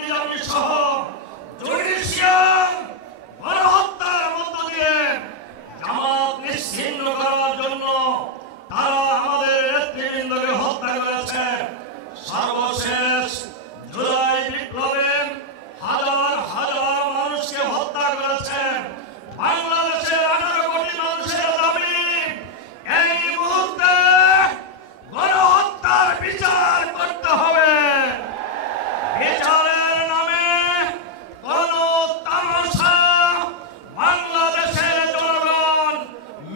নিজামী সহ জুডিশিয়াল গণহত্যার মধ্য দিয়ে জামাত নিশ্চিহ্ন করার জন্য তারা আমাদের নেতৃবৃন্দকে হত্যা করেছে। সর্বশেষ জুলাই বিপ্লবে হাজার হাজার মানুষকে হত্যা করেছে। বাংলাদেশের 18 কোটি মানুষের দাবি এই মুহূর্তে গণহত্যার বিচার করতে হবে। বিচারের নামে কোন তামাশা বাংলাদেশের জনগণ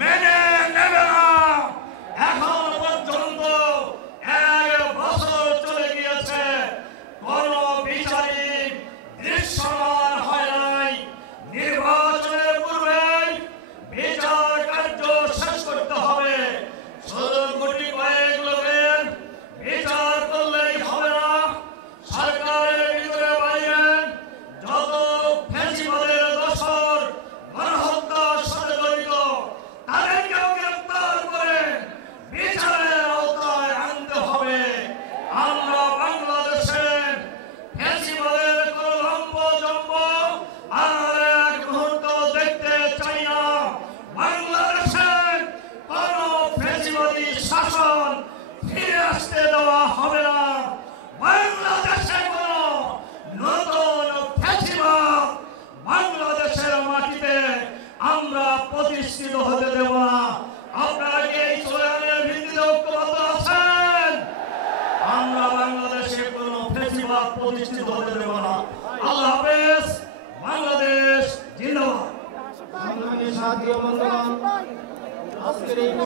মেনে নেবে না। এখন পর্যন্ত 1 বছর চলে গিয়েছে, কোন বিচারিক দৃশ্যমান হয় নাই। নির্বাচনের পূর্বে বিচার কার্য শেষ করতে হবে। শুধু কোটি কয়েক লোকের বিচার করলেই হবে না। সরকারের ভিতরে বাইরে যত ফ্যাসিবাদের দোসর গণহত্যার সাথে জড়িত তাদেরকেও গ্রেফতার করে বিচারের আওতায় আনতে হবে। আমরা বাংলাদেশে ফ্যাসিবাদের কোনো লম্ব-জম্ব আর এক মুহূর্ত দেখতে চাই না। বাংলাদেশে কোনো ফ্যাসিবাদী শাসন ফিরে আসতে দেওয়া হবে না। বাংলাদেশে কোনো নতুন ফ্যাসিবাদ বাংলাদেশের মাটিতে আমরা প্রতিষ্ঠিত হতে দেব না। আপনারা কি এই স্লোগানের ভিত্তিতে ঐক্যবদ্ধ আছেন? আমরা বাংলাদেশে কোনো ফ্যাসিবাদ প্রতিষ্ঠিত হতে দেব না।